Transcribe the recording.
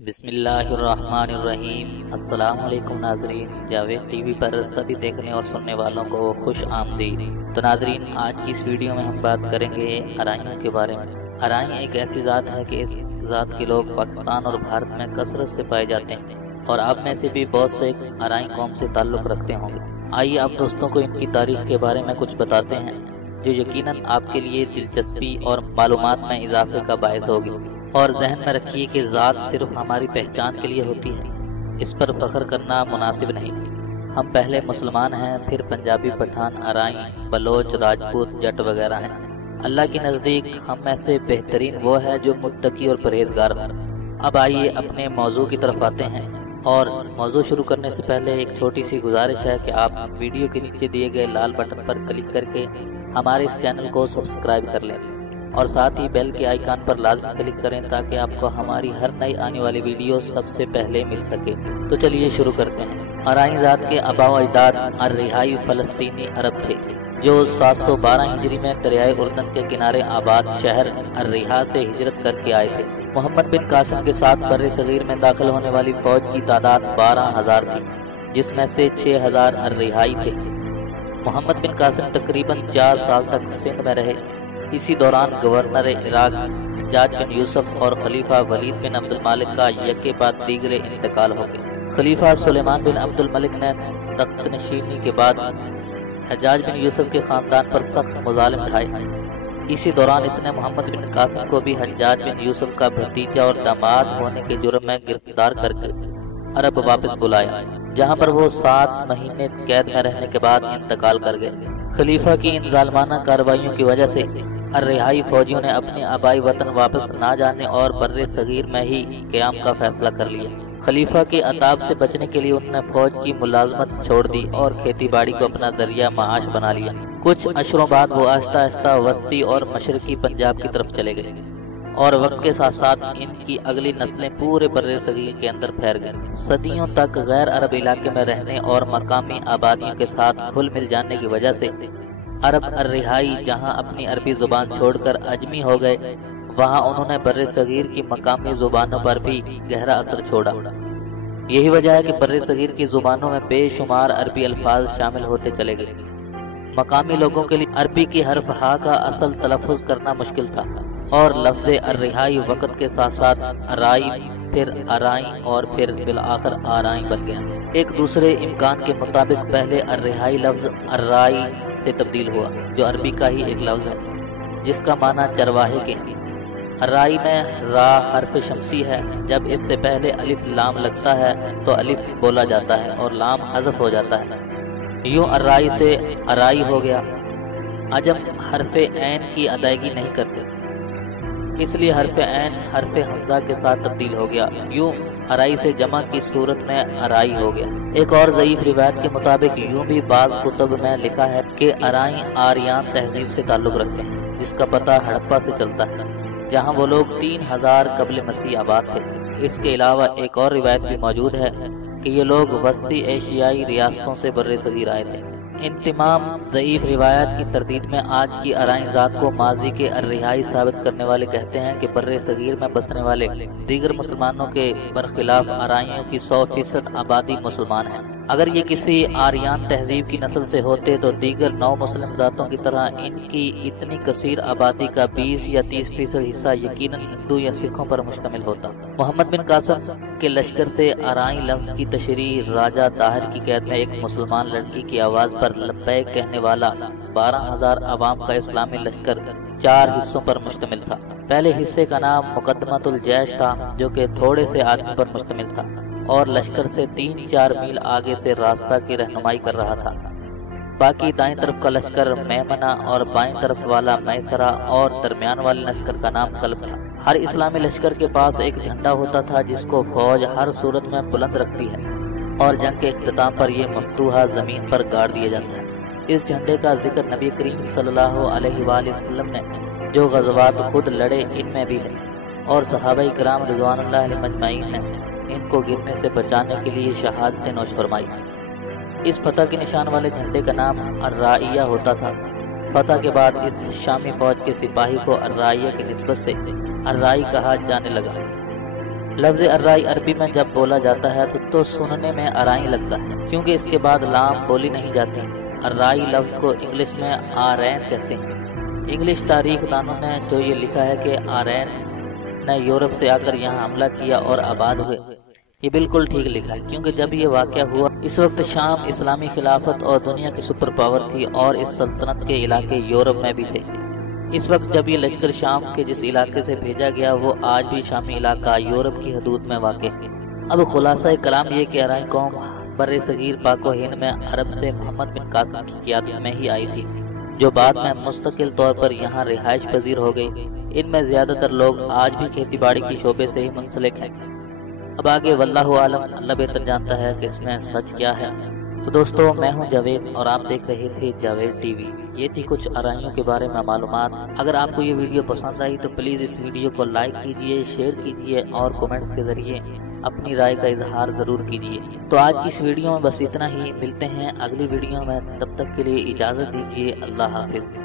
بسم اللہ الرحمن الرحیم۔ السلام علیکم ناظرین، جاوید ٹی وی پر سبھی دیکھنے اور سننے والوں کو خوش آمدید۔ تو ناظرین، آج کی اس ویڈیو میں ہم بات کریں گے ارائیوں کے بارے میں۔ ارائیں ایک ایسی ذات ہے کہ اس ذات کے لوگ پاکستان اور بھارت میں کثرت سے پائے جاتے ہیں، اور آپ میں سے بھی بہت سے ارائیں قوم سے تعلق رکھتے ہوں گے۔ آئیے آپ دوستوں کو ان کی تاریخ کے بارے میں کچھ بتاتے ہیں، جو یقیناً آپ کے لیے دلچسپی اور معلومات میں اضافے کا باعث ہوگی۔ اور ذہن میں رکھیے کہ ذات صرف ہماری پہچان کے لیے ہوتی ہے، اس پر فخر کرنا مناسب نہیں۔ ہم پہلے مسلمان ہیں، پھر پنجابی، پٹھان، ارائیں، بلوچ، راجپوت، جٹ وغیرہ ہیں۔ اللہ کے نزدیک ہم میں سے بہترین وہ ہے جو متقی اور پرہیزگار ہو۔ اب آئیے اپنے موضوع کی طرف آتے ہیں، اور موضوع شروع کرنے سے پہلے ایک چھوٹی سی گزارش ہے کہ آپ ویڈیو کے نیچے دیے گئے لال بٹن پر کلک کر کے ہمارے اس چینل کو سبسکرائب کر لیں، اور ساتھ ہی بیل کے آئیکن پر لازمی کلک کریں تاکہ آپ کو ہماری ہر نئی آنے والی ویڈیو سب سے پہلے مل سکے۔ تو چلیے شروع کرتے ہیں۔ ارائیں ذات کے آباء و اجداد الرہائی فلسطینی عرب تھے، جو 712 ہجری میں دریائے اردن کے کنارے آباد شہر الرہا سے ہجرت کر کے آئے تھے۔ محمد بن قاسم کے ساتھ بر صغیر میں داخل ہونے والی فوج کی تعداد 12,000 تھی، جس میں سے 6,000 الرہائی تھے۔ محمد بن قاسم تقریباً 4 سال تک سندھ میں رہے۔ اسی دوران گورنر عراق حجاج بن یوسف اور خلیفہ ولید بن عبد الملک کا یکے بعد دیگرے انتقال ہو گیا۔ خلیفہ سلیمان بن عبد الملک نے تخت نشینی کے بعد حجاج بن یوسف کے خاندان پر سخت مظالم ڈھائے۔ اسی دوران اس نے محمد بن قاسم کو بھی حجاج بن یوسف کا بھتیجا اور داماد ہونے کے جرم میں گرفتار کر کے عرب واپس بلایا، جہاں پر وہ 7 مہینے قید میں رہنے کے بعد انتقال کر گئے۔ خلیفہ کی ان ظالمانہ کارروائیوں کی وجہ سے الرہائی فوجیوں نے اپنے آبائی وطن واپس نہ جانے اور بر صغیر میں ہی قیام کا فیصلہ کر لیا۔ خلیفہ کے عذاب سے بچنے کے لیے انہوں نے فوج کی ملازمت چھوڑ دی اور کھیتی باڑی کو اپنا ذریعہ معاش بنا لیا۔ کچھ اشروں بعد وہ آہستہ آہستہ وسطی اور مشرقی پنجاب کی طرف چلے گئے، اور وقت کے ساتھ ساتھ ان کی اگلی نسلیں پورے بر صغیر کے اندر پھیل گئیں۔ صدیوں تک غیر عرب علاقے میں رہنے اور مقامی آبادیوں کے ساتھ گھل مل جانے کی وجہ سے عرب الرہائی جہاں اپنی عربی زبان چھوڑ کر اجمی ہو گئے، وہاں انہوں نے بر صغیر کی مقامی زبانوں پر بھی گہرا اثر چھوڑا۔ یہی وجہ ہے کہ بر صغیر کی زبانوں میں بے شمار عربی الفاظ شامل ہوتے چلے گئے۔ مقامی لوگوں کے لیے عربی کی حرف ہا کا اصل تلفظ کرنا مشکل تھا، اور لفظ الرہائی وقت کے ساتھ ساتھ ارائی، پھر ارائیں، اور پھر بالآخر آرائیں بن گیا۔ ایک دوسرے امکان کے مطابق پہلے الرہائی لفظ ارائی سے تبدیل ہوا، جو عربی کا ہی ایک لفظ ہے جس کا معنی چرواہے کے ہیں۔ ارائی میں را حرف شمسی ہے، جب اس سے پہلے الف لام لگتا ہے تو الف بولا جاتا ہے اور لام حذف ہو جاتا ہے، یوں ارائی سے ارائی ہو گیا۔ عجم حرف عین کی ادائیگی نہیں کرتے، اس لیے حرف عین حرف حمزہ کے ساتھ تبدیل ہو گیا، یوں ارائی سے جمع کی صورت میں ارائی ہو گیا۔ ایک اور ضعیف روایت کے مطابق یوں بھی بعض کتب میں لکھا ہے کہ ارائیں آریان تہذیب سے تعلق رکھتے ہیں، جس کا پتہ ہڑپا سے چلتا ہے، جہاں وہ لوگ 3000 قبل مسیح آباد تھے۔ اس کے علاوہ ایک اور روایت بھی موجود ہے کہ یہ لوگ وسطی ایشیائی ریاستوں سے بر صغیر آئے تھے۔ ان تمام ضعیف روایات کی تردید میں آج کی ارائیں ذات کو ماضی کے الرہائی ثابت کرنے والے کہتے ہیں کہ بر صغیر میں بسنے والے دیگر مسلمانوں کے برخلاف ارائیوں کی 100% آبادی مسلمان ہیں۔ اگر یہ کسی آریان تہذیب کی نسل سے ہوتے تو دیگر 9 مسلم ذاتوں کی طرح ان کی اتنی کثیر آبادی کا 20 یا 30% حصہ یقیناً ہندو یا سکھوں پر مشتمل ہوتا۔ محمد بن قاسم کے لشکر سے ارائیں لفظ کی تشریح راجہ طاہر کی قید میں ایک مسلمان لڑکی کی آواز پر لبیک کہنے والا 12,000 عوام کا اسلامی لشکر 4 حصوں پر مشتمل تھا۔ پہلے حصے کا نام مقدمۃ الجیش تھا، جو کہ تھوڑے سے آدمی پر مشتمل تھا اور لشکر سے 3-4 میل آگے سے راستہ کی رہنمائی کر رہا تھا۔ باقی دائیں طرف کا لشکر میمنہ اور بائیں طرف والا میسرہ اور درمیان والے لشکر کا نام قلب تھا۔ ہر اسلامی لشکر کے پاس ایک جھنڈا ہوتا تھا جس کو فوج ہر صورت میں بلند رکھتی ہے، اور جنگ کے اختتام پر یہ مفتوحہ زمین پر گاڑ دیا جاتا ہے۔ اس جھنڈے کا ذکر نبی کریم صلی اللہ علیہ وآلہ وسلم نے جو غزوات خود لڑے ان میں بھی ہے، اور صحابہ کرام رضوان اللہ علیہ مجمعین نے ان کو گرنے سے بچانے کے لیے شہادتیں نوش فرمائی۔ اس فتح کے نشان والے جھنڈے کا نام الرائیہ ہوتا تھا۔ فتح کے بعد اس شامی فوج کے سپاہی کو الرائیہ کی نسبت سے الرائی کہا جانے لگا۔ لفظ ارائی عربی میں جب بولا جاتا ہے تو سننے میں ارائی لگتا ہے، کیونکہ اس کے بعد لام بولی نہیں جاتی۔ ارائی لفظ کو انگلش میں آرین کہتے ہیں۔ انگلش تاریخ دانوں نے جو یہ لکھا ہے کہ آرین نے یورپ سے آ کر یہاں حملہ کیا اور آباد ہوئے، یہ بالکل ٹھیک لکھا ہے، کیونکہ جب یہ واقعہ ہوا اس وقت شام اسلامی خلافت اور دنیا کی سپر پاور تھی، اور اس سلطنت کے علاقے یورپ میں بھی تھے۔ اس وقت جب یہ لشکر شام کے جس علاقے سے بھیجا گیا وہ آج بھی شامی علاقہ یورپ کی حدود میں واقع ہے۔ اب خلاصہ کلام یہ کہ ارائی قوم بر صغیر پاک و ہند میں عرب سے محمد بن قاسم کی قیادت میں ہی آئی تھی، جو بعد میں مستقل طور پر یہاں رہائش پذیر ہو گئی۔ ان میں زیادہ تر لوگ آج بھی کھیتی باڑی کی شعبے سے ہی منسلک ہیں۔ اب آگے واللہ عالم، اللہ بہتر جانتا ہے کہ اس میں سچ کیا ہے۔ تو دوستو، میں ہوں جاوید اور آپ دیکھ رہے تھے جاوید ٹی وی۔ یہ تھی کچھ ارائیوں کے بارے میں معلومات۔ اگر آپ کو یہ ویڈیو پسند آئی تو پلیز اس ویڈیو کو لائک کیجئے، شیئر کیجئے اور کومنٹس کے ذریعے اپنی رائے کا اظہار ضرور کیجئے۔ تو آج کی اس ویڈیو میں بس اتنا ہی، ملتے ہیں اگلی ویڈیو میں، تب تک کے لیے اجازت دیجئے، اللہ حافظ۔